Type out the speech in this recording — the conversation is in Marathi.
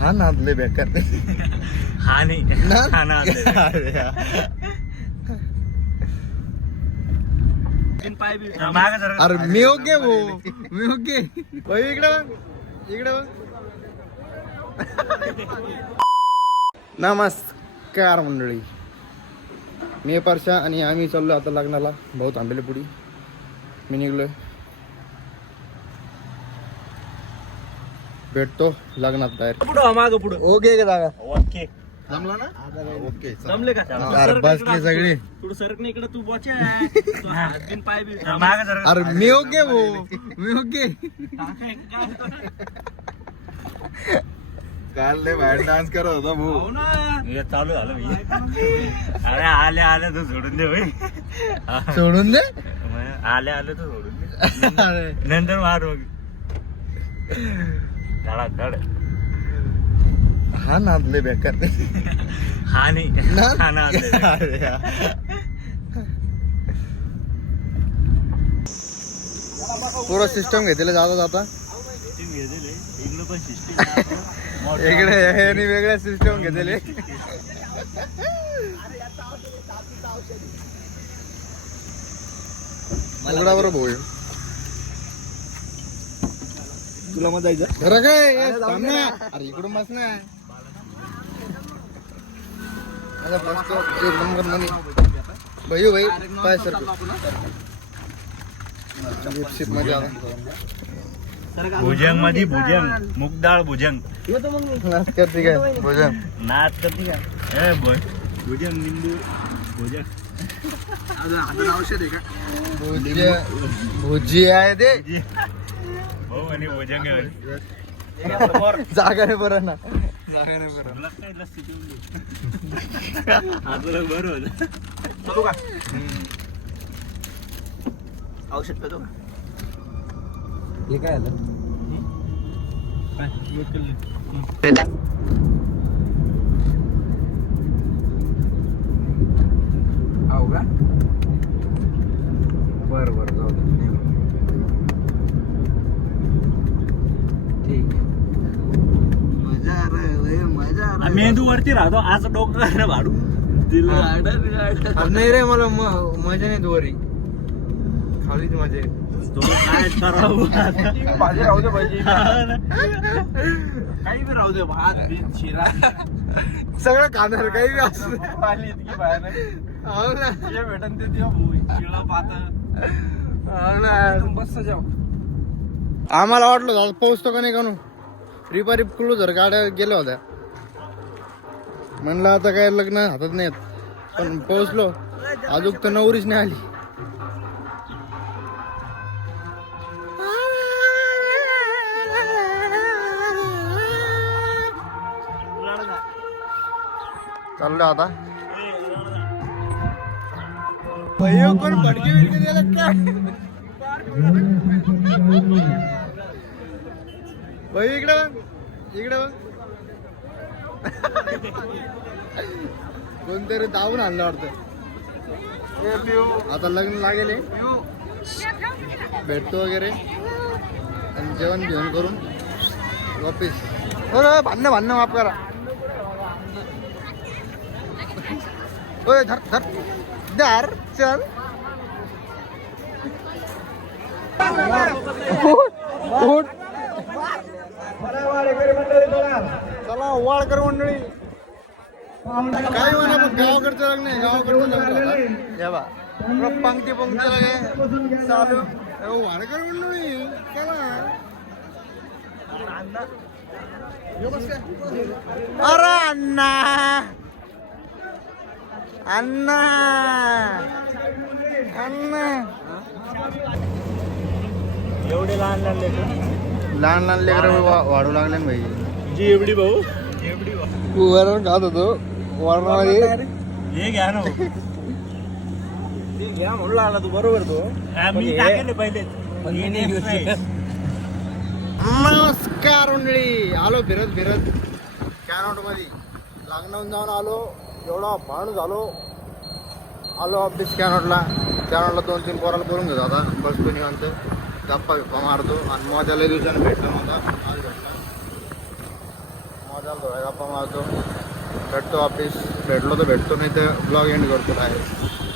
हा नादले बेकार हा नाही हा ना अरे यार. पाय बी मागं जरा. अरे मी ओके मी ओके इकडे बघ इकडे बघ. नमस्कार मंडळी, मी परशा आणि आम्ही चाललो आता लग्नाला. भाऊ थांबेले पुढी, मी निघलोय. भेटतो लग्नात बाहेर. पुढं मागं पुढं. ओके का जागा ओके जमला ना? ओके जमले का? अरे बसले सगळे. थोडं सरक नाही इकडे तू बोचे हात बिन पाय बी मागं जरा. अरे मी ओके मी ओके. काल लय बाहेर डान्स करत होता भाऊ. हो ना, हे चालू झालं मी. अरे आले आले तू सोडून दे भाई. सोडून दे. आले आले तू सोडून दे. अरे नंतर मार मग धडा धड. हा नादले बेकार हा नाही हा ना. अरे यार. पुरा सिस्टम घेतलेलं जाता जाता. इकडे ह्यानी वेगळ्या सिस्टम घेतलेले. मला बरोबर भाऊ तुला मग जायचं खरं काय थांब ना. अरे इकडून बस ना. एक नंबर म्हणे भाई भाई पाय सर मध्ये आला. भुजंग मध्ये भुजंग मुगडाळ भुजंग नाच करते काय भोजन नाच करते का? भुजंग निंबू भुजंग औषध आहे का? भुजी आहे ते. हो आणि भुजंग जागा नाही बरं ना. जागा नाही बरं. आपलं बरं होतं. चलू का? औषध पेतो का? हे काय आलं? हो का? बर बर जाऊ दे. ठीक आहे. मजा रे मजा. मेंदू वरती राहतो आज डोकं भाडू नाही रे मला मजा नाही दुवारी. खालीच मजा आहे. काय करावं भाजी राहू दे पाहिजे. काही बी राहू दे भात बीत शिरा सगळं खाणार काही बी असं. पाली इतकी बाहेर हो ना. जे भेटन ते देऊ शिळा पाता हो ना. बस जाऊ. आम्हाला वाटलं झालं पोहोचतो का नाही कानू. रिपारी क्लोजर गाड्या गेल्या होत्या. म्हणलं आता काय लग्न हातात नाही येत. पण पोहोचलो अजून तर नवरीच नाही आली. चाललो आता. कोण फडके बिडके द्यायला काय भाई इकडे बघ इकडे बघ. कोणतरी धावून आणलं वाटतं. आता लग्न लागेल. भेटतो वगैरे आणि जेवण घेऊन करून वापिस. बरं भांडणं माफ करा. ओय धर धर धर चल. उठ. चला वाळकर मंडळी. काही म्हणा पण गावाकडचं लग्न आहे. गावाकडचं लग्न हे बा पंक्ती पंक्ती लगे चालू. वाळकर मंडळी चला. अरे अण्णा अण्णा अण्णा. एवढे लहान लहान लेकर लहान लहान लेकर वाढू लागले ना भाई. जी एवढी भाऊ एवढी वरण खात होतो वरणामध्ये. हे घ्या ना घ्या म्हणलं आला तू बरोबर तो. मी टाकेले पहिले. नमस्कार मंडळी. आलो फिरत फिरत कॅनॉट मध्ये लग्नावरून जाऊन आलो. एवढा भांड झालो. आलो ऑफिस कॅनॉटला. 2-3 पोराला बोलून घेतो आता. बसतो निवांत गप्पा बिप्पा मारतो. आणि मग त्याला दिवसानं भेटलं. माझा आज भेटला मजा थोड्या गप्पा मारतो, भेटतो ऑफिस, भेटलो तर भेटतो, नाही तर ब्लॉग एंड करतो आहे.